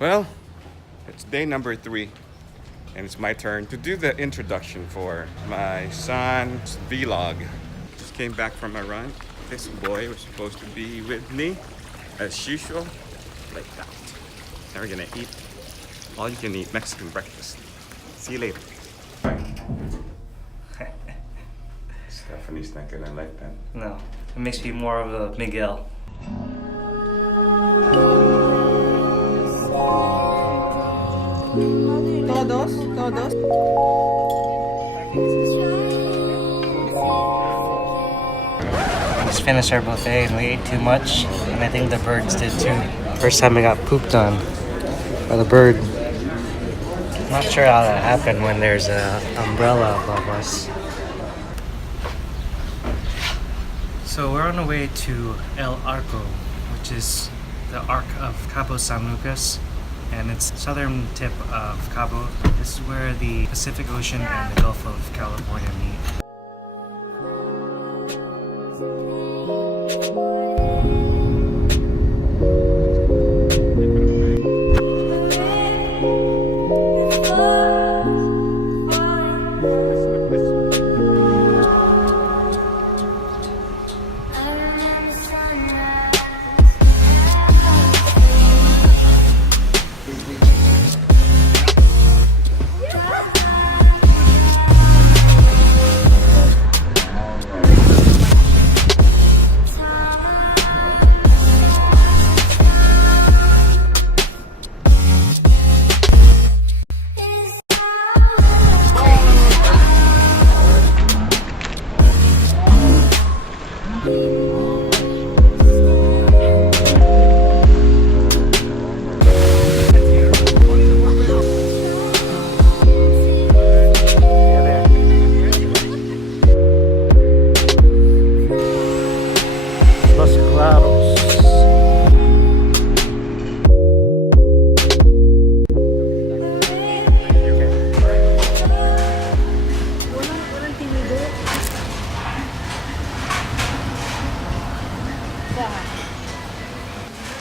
Well, it's day number 3, and it's my turn to do the introduction for my son's vlog. Just came back from a run. This boy was supposed to be with me, as usual, like that. Now we're gonna eat all you can eat Mexican breakfast. See you later. Stephanie's not gonna like that. No, it makes me more of a Miguel. Todos, todos. We just finished our buffet and we ate too much, and I think the birds did too. First time I got pooped on by the bird. Not sure how that happened when there's an umbrella above us. So we're on the way to El Arco, which is the Arc of Cabo San Lucas, and it's southern tip of Cabo. This is where the Pacific Ocean and the Gulf of California meet.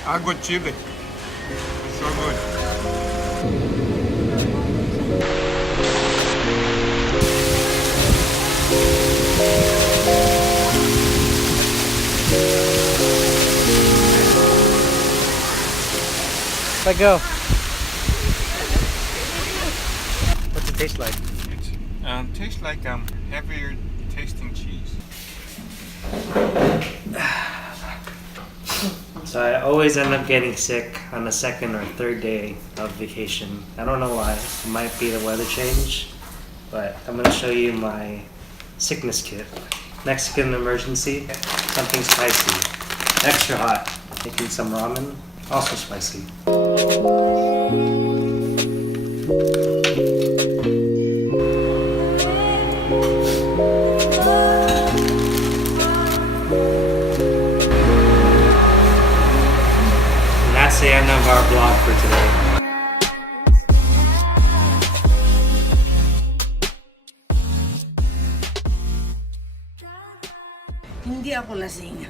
Agua chile. So good. Let go. What's it taste like? It tastes like heavier tasting cheese. So I always end up getting sick on the second or third day of vacation. I don't know why. It might be the weather change, but I'm gonna show you my sickness kit. Mexican emergency, something spicy, extra hot. Making some ramen, also spicy. That's the end of our vlog for today. Hindi ako lasing.